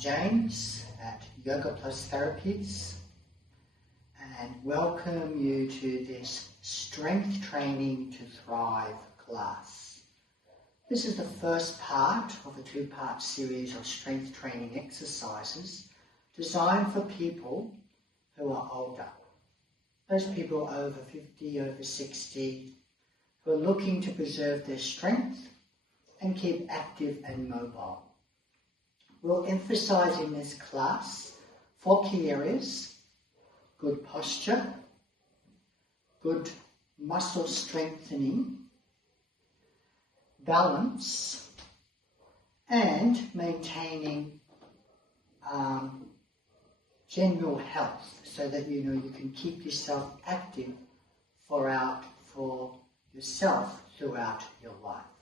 James at Yoga Plus Therapies, and welcome you to this Strength Training to Thrive class. This is the first part of a two-part series of strength training exercises designed for people who are older. Those people over 50, over 60, who are looking to preserve their strength and keep active and mobile. We'll emphasize in this class 4 key areas: good posture, good muscle strengthening, balance, and maintaining general health so that you can keep yourself active for yourself throughout your life.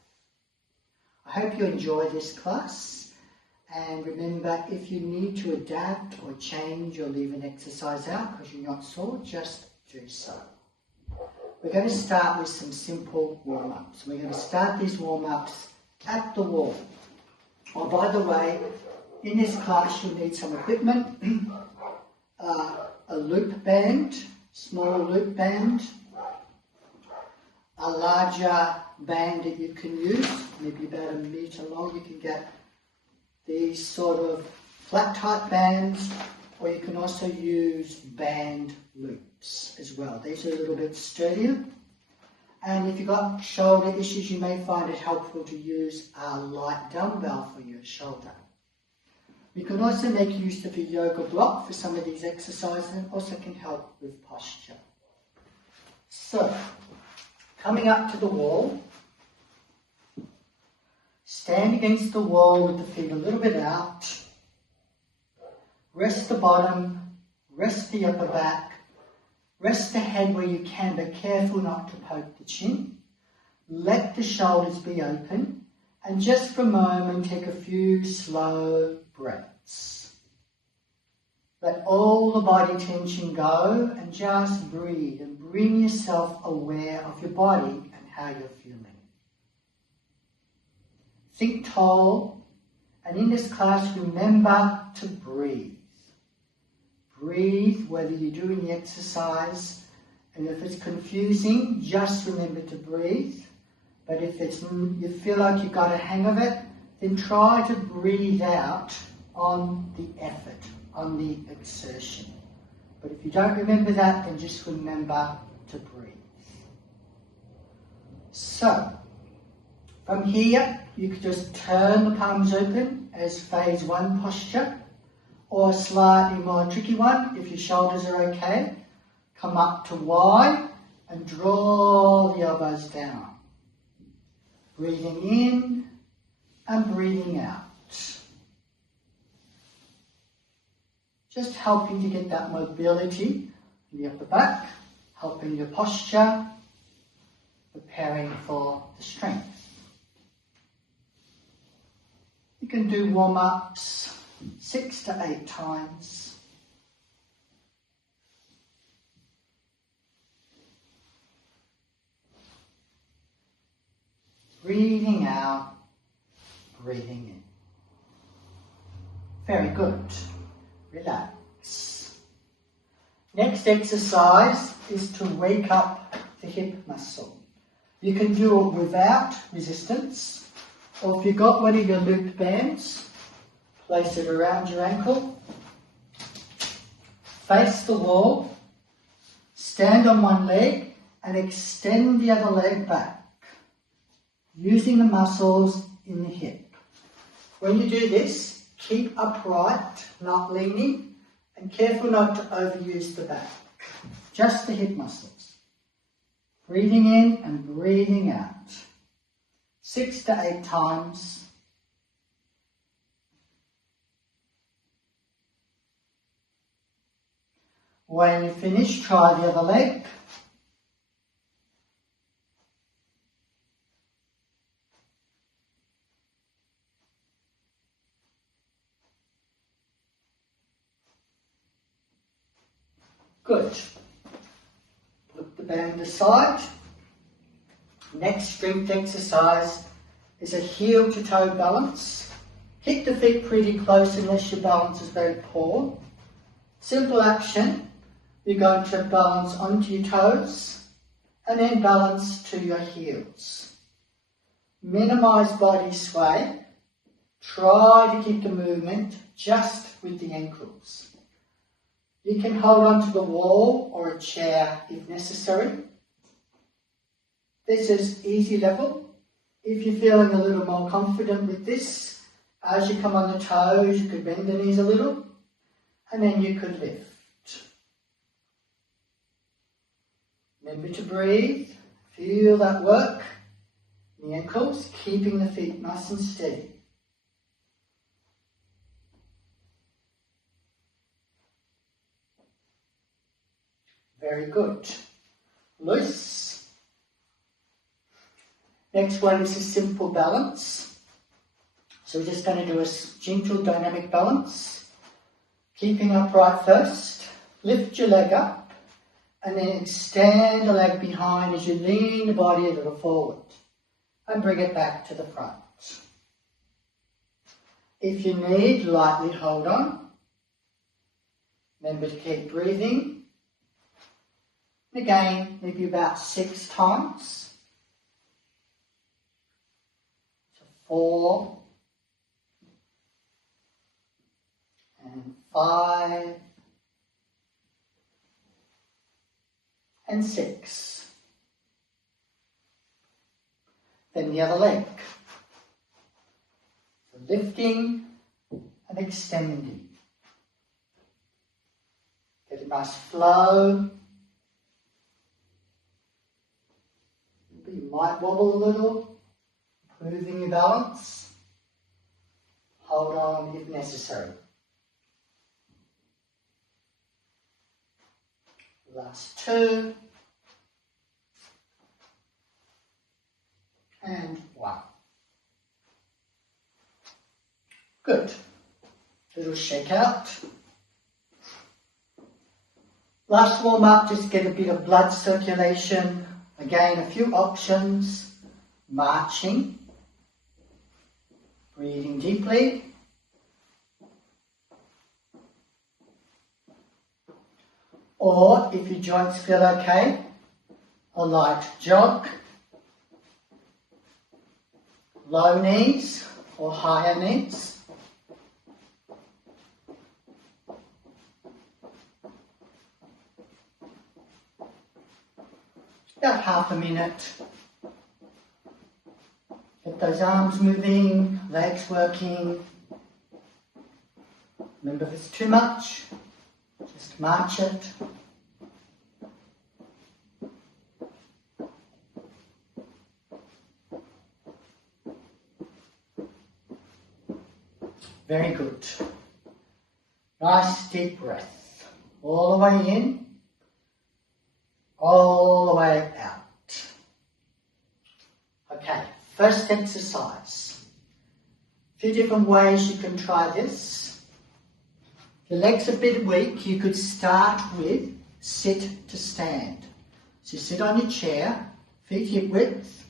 I hope you enjoy this class, and remember, if you need to adapt or change or leave an exercise out because you're not sure, just do so. We're going to start with some simple warm-ups. We're going to start these warm-ups at the wall. Oh, by the way, in this class you'll need some equipment, a loop band, small loop band, a larger band that you can use, maybe about 1 meter long. You can get these sort of flat type bands, or you can also use band loops as well. These are a little bit sturdier. And if you've got shoulder issues, you may find it helpful to use a light dumbbell for your shoulder. You can also make use of a yoga block for some of these exercises, and also can help with posture. So, coming up to the wall, stand against the wall with the feet a little bit out. Rest the bottom, rest the upper back, rest the head where you can, but careful not to poke the chin. Let the shoulders be open, and just for a moment take a few slow breaths. Let all the body tension go and just breathe and bring yourself aware of your body and how you're feeling. Think tall, and in this class remember to breathe. Breathe whether you're doing the exercise, and if it's confusing, just remember to breathe. But if you feel like you've got a hang of it, then try to breathe out on the effort, on the exertion. But if you don't remember that, then just remember to breathe. So, from here, you could just turn the palms open as phase 1 posture, or a slightly more tricky one, if your shoulders are okay. Come up to Y and draw the elbows down. Breathing in and breathing out. Just helping to get that mobility in the upper back, helping your posture, preparing for the strength. You can do warm-ups 6 to 8 times. Breathing out, breathing in. Very good. Relax. Next exercise is to wake up the hip muscle. You can do it without resistance, or if you've got one of your loop bands, place it around your ankle, face the wall, stand on one leg and extend the other leg back, using the muscles in the hip. When you do this, keep upright, not leaning, and careful not to overuse the back. Just the hip muscles. Breathing in and breathing out. 6 to 8 times. When you finish, try the other leg. Good. Put the band aside. Next strength exercise is a heel to toe balance. Hit the feet pretty close unless your balance is very poor. Simple action. You're going to balance onto your toes and then balance to your heels. Minimize body sway. Try to keep the movement just with the ankles. You can hold onto the wall or a chair if necessary. This is easy level. If you're feeling a little more confident with this, as you come on the toes, you could bend the knees a little, and then you could lift. Remember to breathe. Feel that work in the ankles, keeping the feet nice and steady. Very good. Loose. Next one is a simple balance. So we're just going to do a gentle dynamic balance. Keeping upright first. Lift your leg up and then extend the leg behind as you lean the body a little forward and bring it back to the front. If you need, lightly hold on. Remember to keep breathing. Again, maybe about 6 times. 4 and 5 and 6. Then the other leg. So lifting and extending. Get a nice flow. You might wobble a little. Improving your balance. Hold on if necessary. Last 2. And 1. Good. Little shake out. Last warm up, just get a bit of blood circulation. Again, a few options. Marching. Breathing deeply. Or, if your joints feel okay, a light jog. Low knees or higher knees. About half a minute. Get those arms moving, legs working. Remember, if it's too much, just march it. Very good. Nice deep breath. All the way in, all the way out. Okay, first exercise. A few different ways you can try this. If your leg's a bit weak, you could start with sit to stand. So sit on your chair, feet hip width,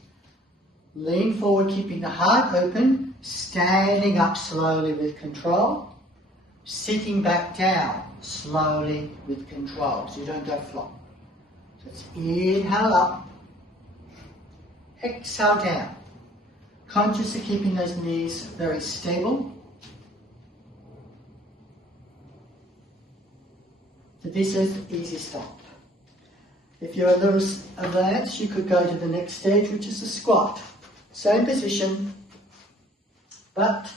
lean forward keeping the heart open, standing up slowly with control, sitting back down slowly with control so you don't go flop. So it's inhale up, exhale down. Conscious of keeping those knees very stable. So this is easy stop. If you're a little advanced, you could go to the next stage, which is a squat. Same position, but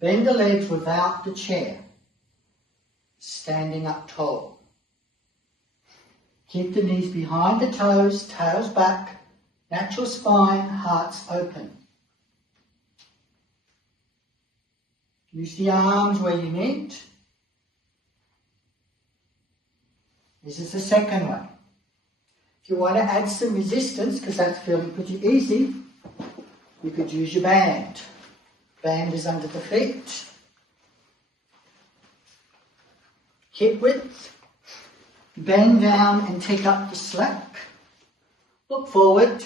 bend the legs without the chair. Standing up tall. Keep the knees behind the toes, tails back, natural spine, hearts open. Use the arms where you need. This is the second one. If you want to add some resistance, because that's feeling pretty easy, you could use your band. Band is under the feet. Hip width. Bend down and take up the slack. Look forward.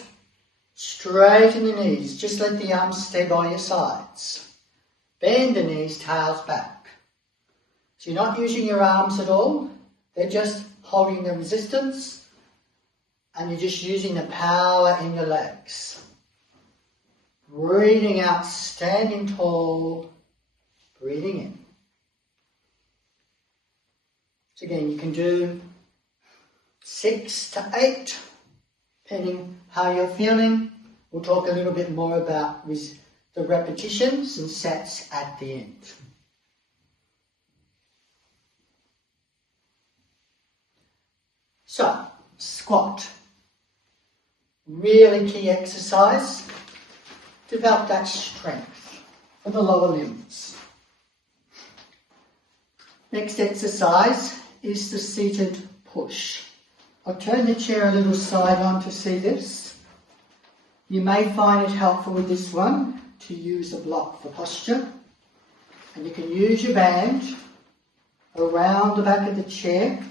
Straighten the knees. Just let the arms stay by your sides. Bend the knees, tails back. So you're not using your arms at all. They're just holding the resistance, and you're just using the power in your legs. Breathing out, standing tall, breathing in. So again, you can do 6 to 8, depending how you're feeling. We'll talk a little bit more about the repetitions and sets at the end. So, squat. Really key exercise. Develop that strength for the lower limbs. Next exercise is the seated push. I'll turn the chair a little side on to see this. You may find it helpful with this one to use a block for posture. And you can use your band around the back of the chair.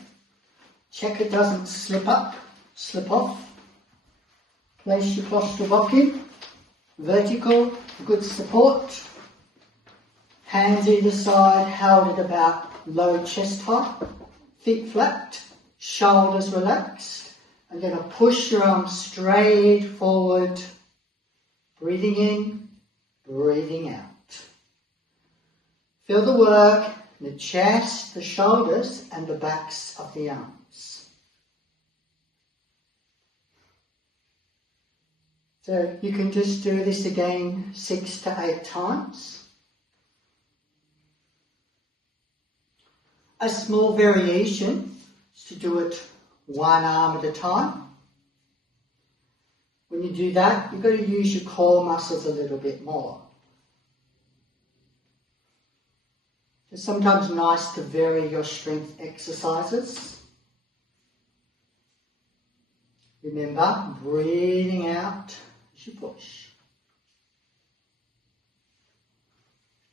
Check it doesn't slip off. Place your posture block in. Vertical, good support. Hands either side held at about low chest height. Feet flat, shoulders relaxed. I'm going to push your arms straight forward. Breathing in, breathing out. Feel the work in the chest, the shoulders, and the backs of the arms. So you can just do this again 6 to 8 times. A small variation is to do it one arm at a time. When you do that, you've got to use your core muscles a little bit more. It's sometimes nice to vary your strength exercises. Remember, breathing out as you push.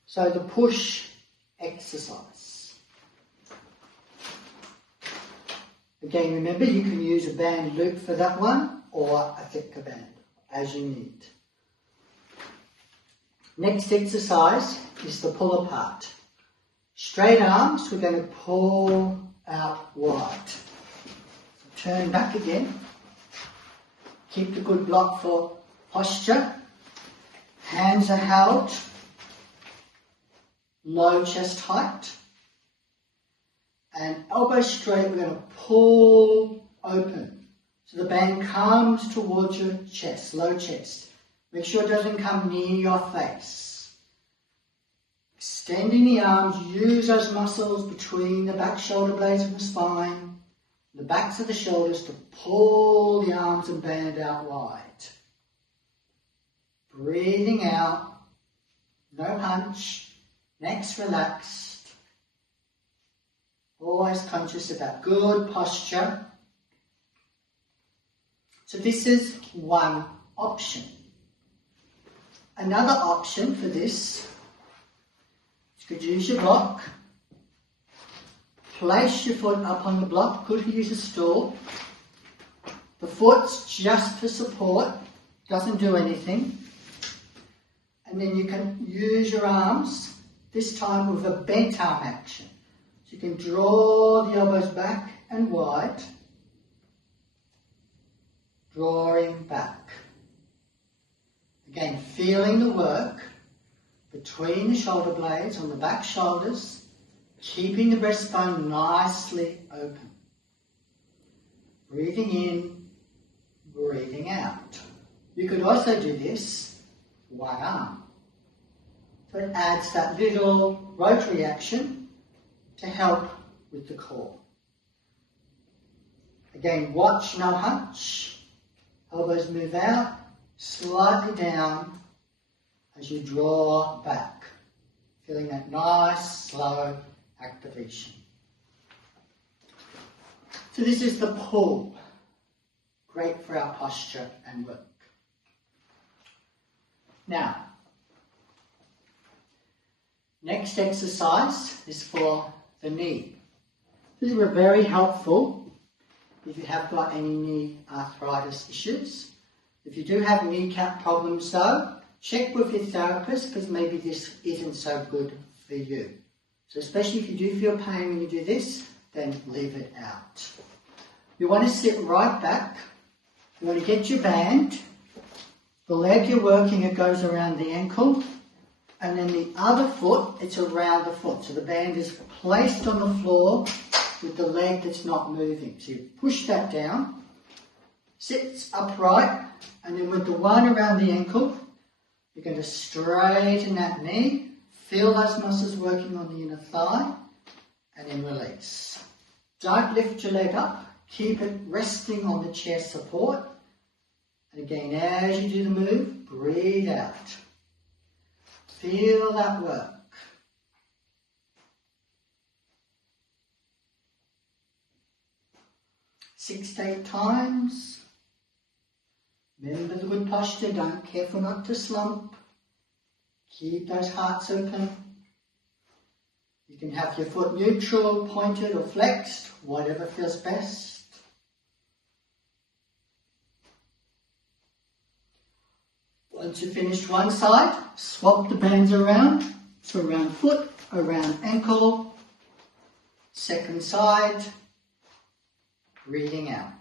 So the push exercise. Again, remember, you can use a band loop for that one or a thicker band as you need. Next exercise is the pull apart. Straight arms, we're going to pull out wide. So turn back again. Keep the good block for posture. Hands are held. Low chest height. And elbows straight, we're going to pull open. So the band comes towards your chest, low chest. Make sure it doesn't come near your face. Extending the arms, use those muscles between the back shoulder blades and the spine, the backs of the shoulders to pull the arms and band out wide. Breathing out, no hunch, necks relaxed. Always conscious of that good posture. So this is one option. Another option for this, you could use your block, place your foot up on the block, could use a stool. The foot's just for support, doesn't do anything. And then you can use your arms, this time with a bent arm action. So you can draw the elbows back and wide, drawing back. Again, feeling the work between the shoulder blades on the back shoulders, keeping the breastbone nicely open. Breathing in, breathing out. You could also do this one arm. So it adds that little rotary action to help with the core. Again, watch, no hunch. Elbows move out, slightly down as you draw back. Feeling that nice, slow activation. So this is the pull. Great for our posture and work. Now, next exercise is for the knee. These are very helpful if you have got any knee arthritis issues. If you do have kneecap problems though, check with your therapist because maybe this isn't so good for you. So especially if you do feel pain when you do this, then leave it out. You want to sit right back. You want to get your band. The leg you're working, it goes around the ankle. And then the other foot, it's around the foot. So the band is placed on the floor with the leg that's not moving. So you push that down, sits upright, and then with the one around the ankle, you're going to straighten that knee, feel those muscles working on the inner thigh, and then release. Don't lift your leg up, keep it resting on the chair support. And again, as you do the move, breathe out. Feel that work. 6 to 8 times. Remember the good posture, don't careful not to slump. Keep those hearts open. You can have your foot neutral, pointed or flexed, whatever feels best. Once you've finished one side, swap the bands around. So around foot, around ankle. Second side, breathing out.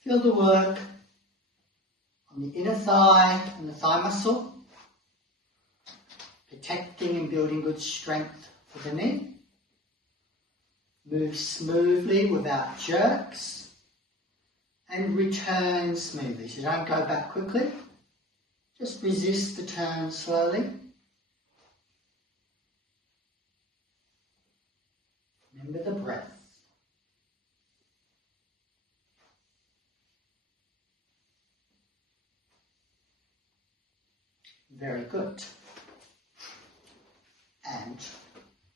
Feel the work on the inner thigh and the thigh muscle, protecting and building good strength for the knee. Move smoothly without jerks and return smoothly. So don't go back quickly, just resist the turn slowly. Remember the breath. Very good. And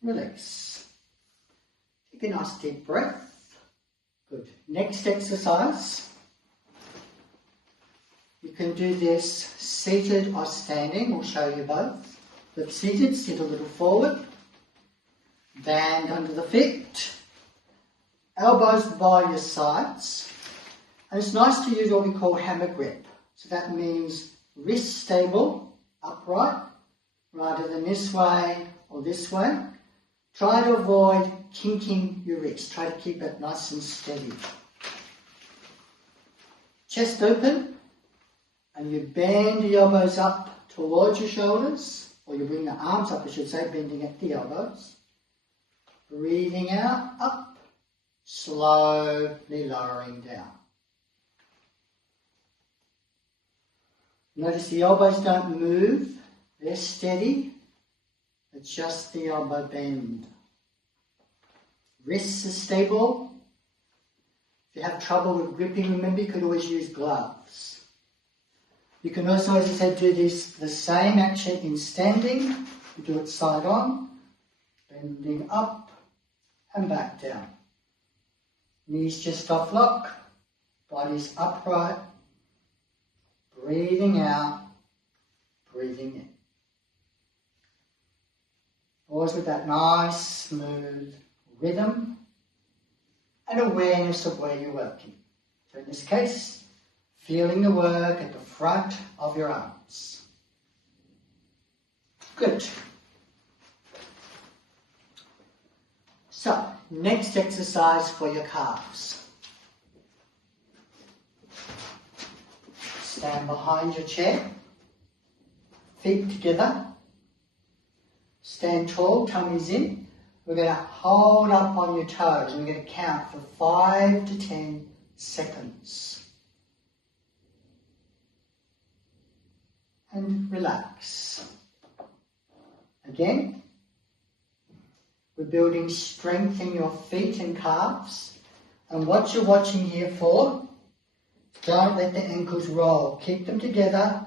release. Take a nice deep breath. Good. Next exercise. You can do this seated or standing. We'll show you both. But seated, sit a little forward. Band under the feet. Elbows by your sides. And it's nice to use what we call hammer grip. So that means wrist stable, upright, rather than this way or this way. Try to avoid kinking your wrist. Try to keep it nice and steady. Chest open, and you bend the elbows up towards your shoulders, or you bring the arms up, I should say, bending at the elbows. Breathing out, up, slowly lowering down. Notice the elbows don't move, they're steady, it's just the elbow bend. Wrists are stable. If you have trouble with gripping, remember you could always use gloves. You can also, as I said, do this the same action in standing. You do it side on, bending up and back down. Knees just off lock, body's upright. Breathing out, breathing in. Always with that nice, smooth rhythm and awareness of where you're working. So in this case, feeling the work at the front of your arms. Good. So, next exercise for your calves. Stand behind your chair, feet together, stand tall, tummies in. We're going to hold up on your toes and we're going to count for 5 to 10 seconds. And relax. Again, we're building strength in your feet and calves. And what you're watching here for, don't let the ankles roll. Keep them together.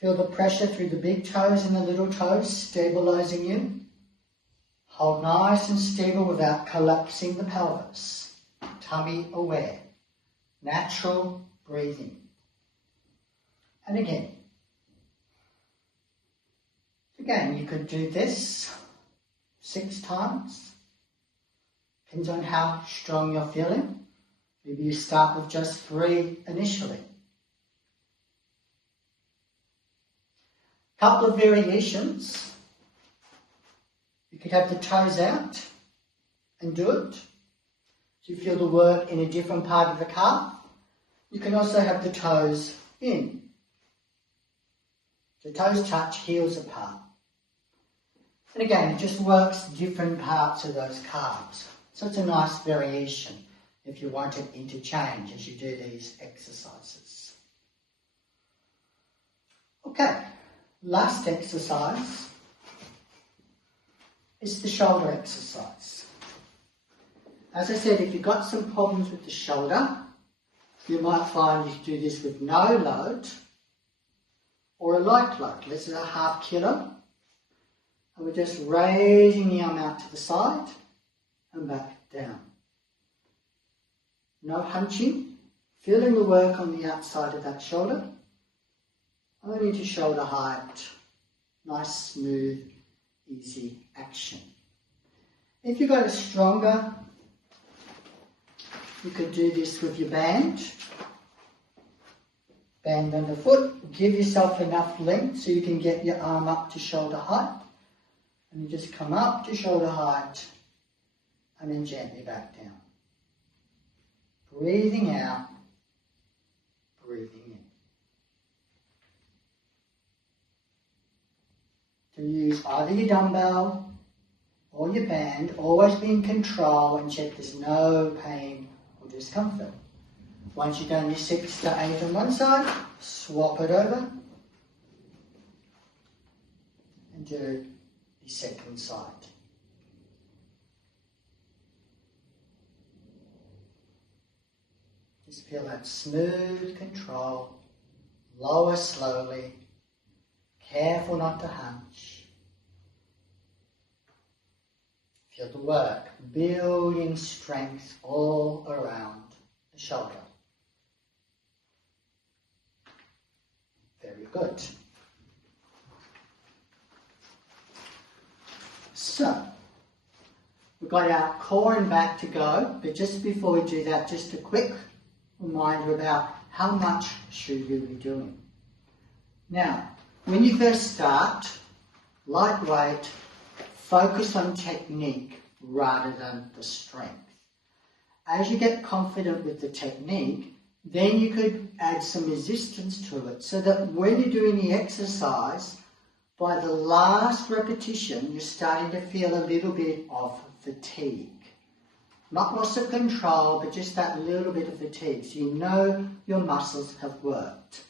Feel the pressure through the big toes and the little toes, stabilizing you. Hold nice and stable without collapsing the pelvis. Tummy aware. Natural breathing. And again. Again, you could do this 6 times. Depends on how strong you're feeling. Maybe you start with just 3 initially. Couple of variations. You could have the toes out and do it. So you feel the work in a different part of the calf. You can also have the toes in. The toes touch, heels apart. And again, it just works different parts of those calves. So it's a nice variation if you want to interchange as you do these exercises. Okay, last exercise is the shoulder exercise. As I said, if you've got some problems with the shoulder, you might find you do this with no load or a light load. This is a 1/2 kilo. And we're just raising the arm out to the side and back down. No hunching, feeling the work on the outside of that shoulder. Only to shoulder height. Nice, smooth, easy action. If you've got a stronger, you could do this with your band. Band underfoot, give yourself enough length so you can get your arm up to shoulder height. And you just come up to shoulder height and then gently back down. Breathing out, breathing in. To use either your dumbbell or your band, always be in control and check there's no pain or discomfort. Once you've done your 6 to 8 on one side, swap it over and do the second side. Just feel that smooth control, lower slowly, careful not to hunch. Feel the work, building strength all around the shoulder. Very good. So, we've got our core and back to go, but just before we do that, just a quick reminder about how much should we be doing. Now, when you first start, lightweight, focus on technique rather than the strength. As you get confident with the technique, then you could add some resistance to it so that when you're doing the exercise, by the last repetition, you're starting to feel a little bit of fatigue. Not loss of control, but just that little bit of fatigue. So you know your muscles have worked.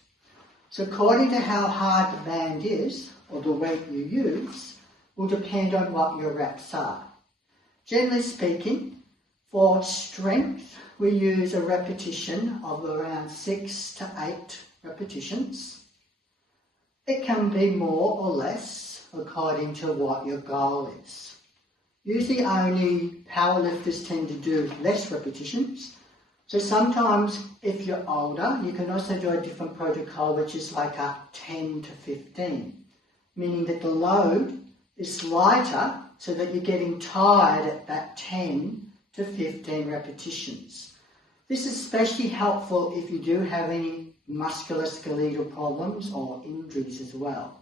So according to how hard the band is, or the weight you use, will depend on what your reps are. Generally speaking, for strength, we use a repetition of around 6 to 8 repetitions. It can be more or less according to what your goal is. Usually only powerlifters tend to do less repetitions. So sometimes if you're older, you can also do a different protocol which is like a 10 to 15, meaning that the load is lighter so that you're getting tired at that 10 to 15 repetitions. This is especially helpful if you do have any musculoskeletal problems or injuries as well.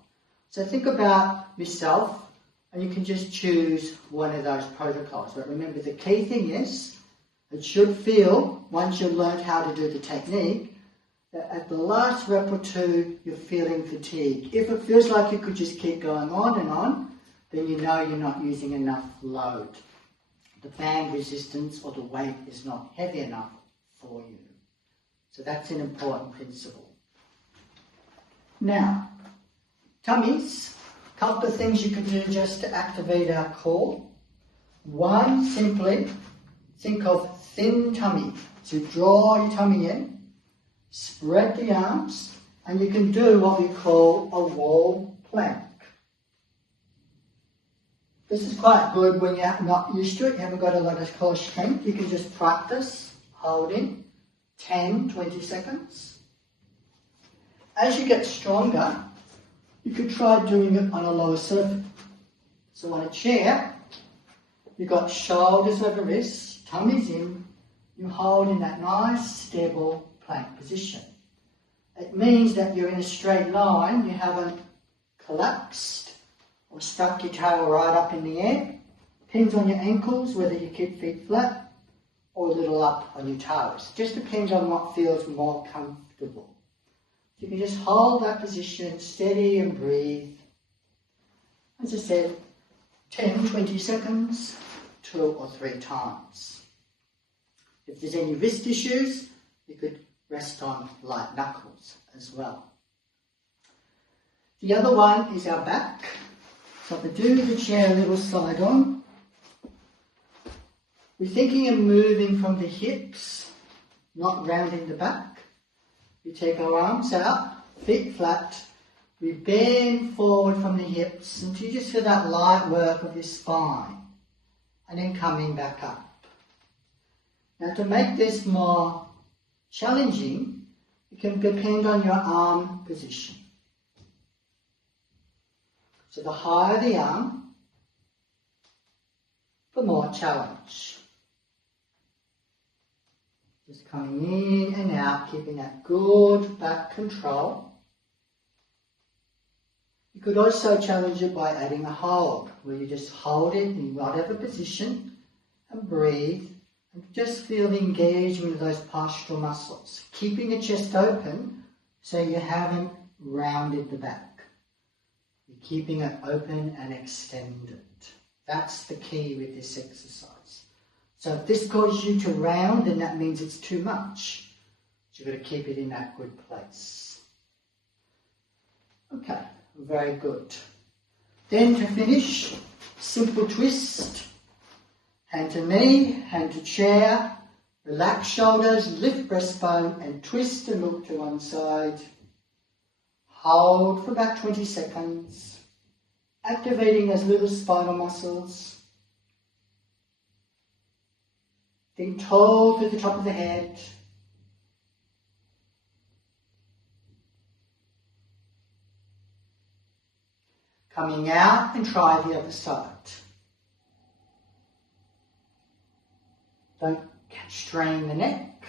So think about yourself and you can just choose one of those protocols. But remember, the key thing is it should feel, once you've learned how to do the technique, that at the last rep or two you're feeling fatigue. If it feels like you could just keep going on and on, then you know you're not using enough load. The band resistance or the weight is not heavy enough for you. So that's an important principle. Now, tummies, a couple of things you can do just to activate our core. One, simply think of thin tummy. So draw your tummy in, spread the arms, and you can do what we call a wall plank. This is quite good when you're not used to it, you haven't got a lot of core strength. You can just practice holding 10, 20 seconds. As you get stronger, you could try doing it on a lower surface. So on a chair, you've got shoulders over wrists, tummy's in, you hold in that nice, stable plank position. It means that you're in a straight line, you haven't collapsed or stuck your tail right up in the air. Depends on your ankles, whether you keep feet flat or a little up on your toes. Just depends on what feels more comfortable. You can just hold that position steady and breathe. As I said, 10, 20 seconds, 2 or 3 times. If there's any wrist issues, you could rest on light knuckles as well. The other one is our back. So if I do the chair a little slide on, we're thinking of moving from the hips, not rounding the back. We take our arms out, feet flat, we bend forward from the hips until you just feel that light work of your spine, and then coming back up. Now to make this more challenging, it can depend on your arm position. So the higher the arm, the more challenge. Just coming in and out, keeping that good back control. You could also challenge it by adding a hold, where you just hold it in whatever position and breathe and just feel the engagement of those postural muscles. Keeping the chest open so you haven't rounded the back. You're keeping it open and extended. That's the key with this exercise. So if this causes you to round, then that means it's too much. So you've got to keep it in that good place. Okay, very good. Then to finish, simple twist. Hand to knee, hand to chair. Relax shoulders, lift breastbone and twist and look to one side. Hold for about 20 seconds. Activating those little spinal muscles. Think tall to the top of the head. Coming out and try the other side. Don't strain the neck.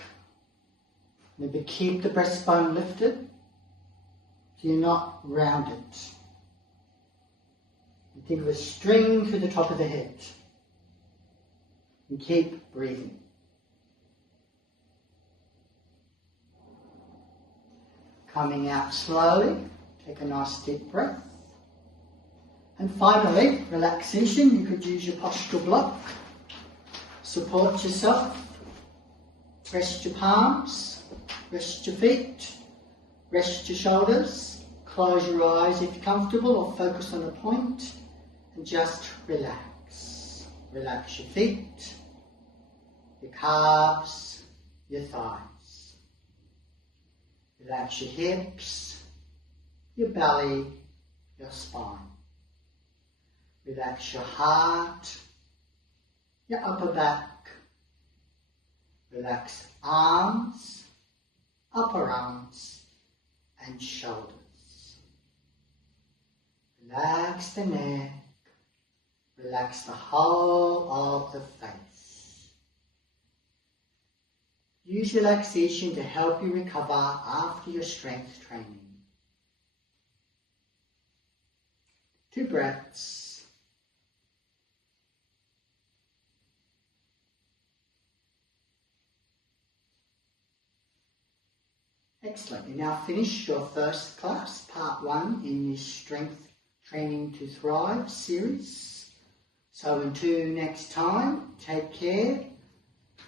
Maybe keep the breastbone lifted so you're not rounded. And think of a string through the top of the head. And keep breathing. Coming out slowly, take a nice deep breath. And finally, relaxation. You could use your postural block. Support yourself. Rest your palms. Rest your feet. Rest your shoulders. Close your eyes if you're comfortable or focus on a point. And just relax. Relax your feet, your calves, your thighs. Relax your hips, your belly, your spine. Relax your heart, your upper back. Relax arms, upper arms, and shoulders. Relax the neck. Relax the whole of the face. Use relaxation to help you recover after your strength training. 2 breaths. Excellent. You now finished your first class, part 1 in this Strength Training to Thrive series. So until next time, take care.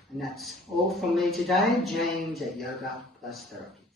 And that's all from me today, James at Yoga Plus Therapy.